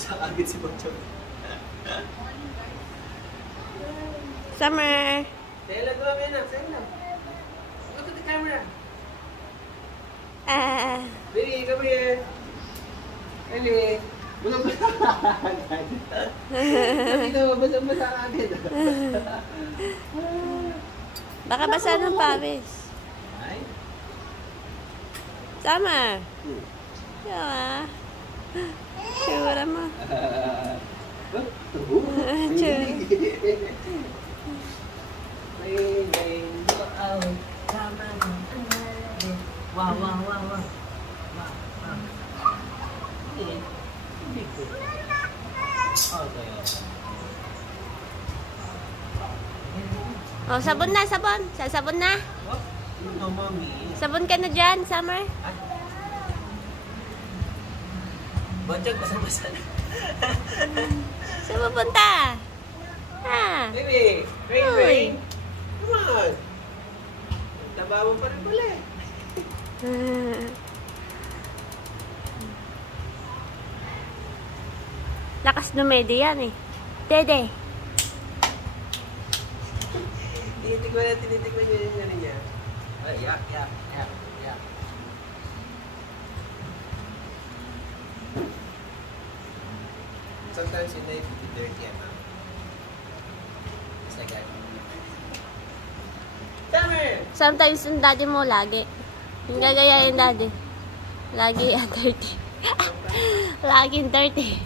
Basa agad si Bochong. Summer. Say hello to Mami anak. Say hello. Look at the camera. Baby, come here. Baby. Basa-basa agad. Sabi na, basa-basa agad. Baka basa ng pawis. Ay? Summer. Yawa. Sura mo. Sura. Wow, wow, wow, wow. Oh, sabon na, sabon. Sasabon na. No, Mommy. Sabon ka na dyan, Summer. Bochong, basa-basa na. Saan pupunta? Ha? Baby, rain, Uy. rain. Come on. Taba mo pa rin pala eh. Lakas dumede yan eh. Dede. Tinitignan niya yung ano niya. Ay, yak. Sometimes you need to be dirty, Emma. Just like that. Summer! Sometimes yung daddy mo lagi. Yung gagaya yung daddy. Lagi dirty. Laging dirty.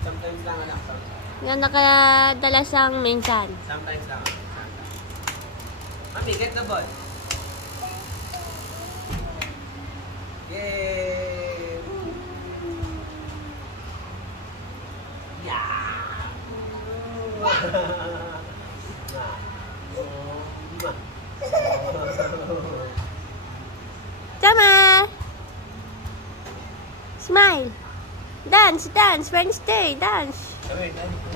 Sometimes lang anak. Sometimes. Yung nakadalasang minsan. Sometimes lang. Mami, get the ball. Yay! Yeah! Tama! Smile! Dance! Dance! Wednesday! Dance!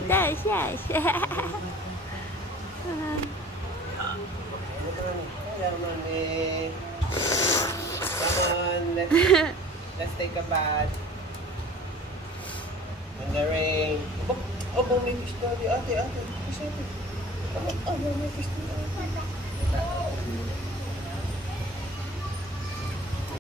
Dance! Yes! Let's take a bath. In the rain. Oh, may fish doon. Ate. Fish ate. Oh, may fish doon.